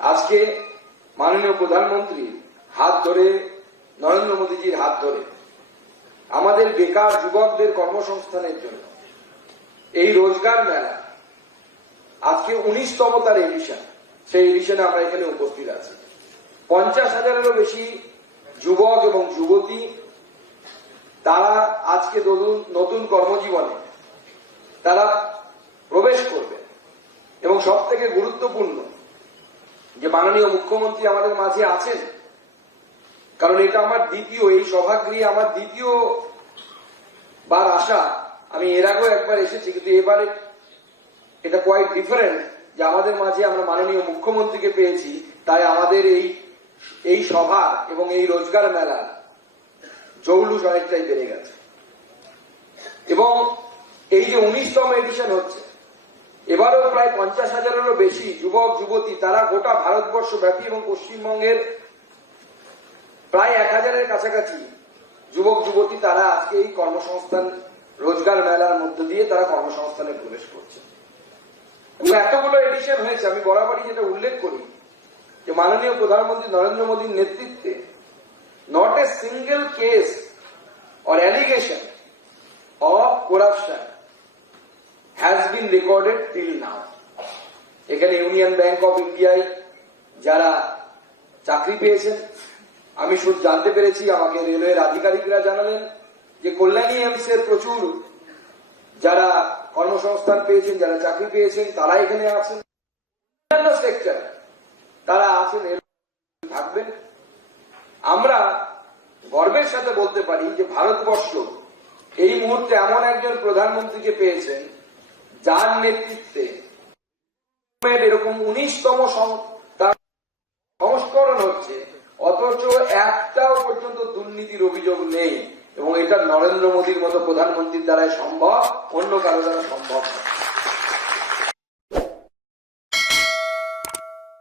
আজকে মাননীয় প্রধানমন্ত্রীর হাত ধরে, নরেন্দ্র মোদীজির হাত ধরে আমাদের বেকার যুবকদের কর্মসংস্থানের জন্য এই রোজগার মেলা আজকে 19তম তার এডিশন। সেই এডিশনে আমরা এখানে উপস্থিত আছি। 50,000-এরও বেশি যুবক এবং যুবতী তারা আজকে নতুন কর্মজীবনে তারা প্রবেশ করবে। এবং সব থেকে গুরুত্বপূর্ণ যে মাননীয় মুখ্যমন্ত্রী আমাদের মাঝে আছেন, কারণ এটা আমার দ্বিতীয়, এই সভাগৃহে আমার দ্বিতীয় বার আসা। আমি এর আগেও একবার এসেছি, কিন্তু এবারে এটা কোয়াইট ডিফারেন্ট যে আমাদের মাঝে আমরা মাননীয় মুখ্যমন্ত্রীকে পেয়েছি। তাই আমাদের এই সভা এবং এই রোজগার মেলার জৌলুস অনেকটাই বেড়ে গেছে। এবং এই যে 19তম এডিশন হচ্ছে, এবারও প্রায় 50,000-এরও বেশি যুবক যুবতী তারা গোটা ভারতবর্ষ ব্যাপী এবং পশ্চিমবঙ্গের প্রায় 1000-এর কাছাকাছি যুবক যুবতী তারা আজকে এই কর্মসংস্থান রোজগার মেলার মধ্য দিয়ে তারা কর্মসংস্থানে প্রবেশ করছে। এবং এতগুলো এডিশন হয়েছে, আমি বরাবরই যেটা উল্লেখ করি যে মাননীয় প্রধানমন্ত্রী নরেন্দ্র মোদীর নেতৃত্বে not a single case or allegation of corruption has been recorded till now. এখানে ইউনিয়ন ব্যাংক অফ ইন্ডিয়ায় যারা চাকরি পেয়েছেন, আমি শুধু জানতে পেরেছি, আমাকে রেলওয়ের আধিকারিকরা জানালেন যে কল্যাণী এমস এর প্রচুর যারা কর্মসংস্থান পেয়েছেন, যারা চাকরি পেয়েছেন তারা এখানে আছেন। অন্যান্য সেক্টর তারা আছেন, থাকবেন। আমরা গর্বের সাথে বলতে পারি যে ভারতবর্ষ এই মুহূর্তে এমন একজন প্রধানমন্ত্রীকে পেয়েছেন যার নেতৃত্বে এরকম 19তম সংস্করণ হচ্ছে, অথচ একটাও পর্যন্ত দুর্নীতির অভিযোগ নেই। এবং এটা নরেন্দ্র মোদীর মতো প্রধানমন্ত্রীর দ্বারাই সম্ভব, অন্য কারো দ্বারা সম্ভব নয়।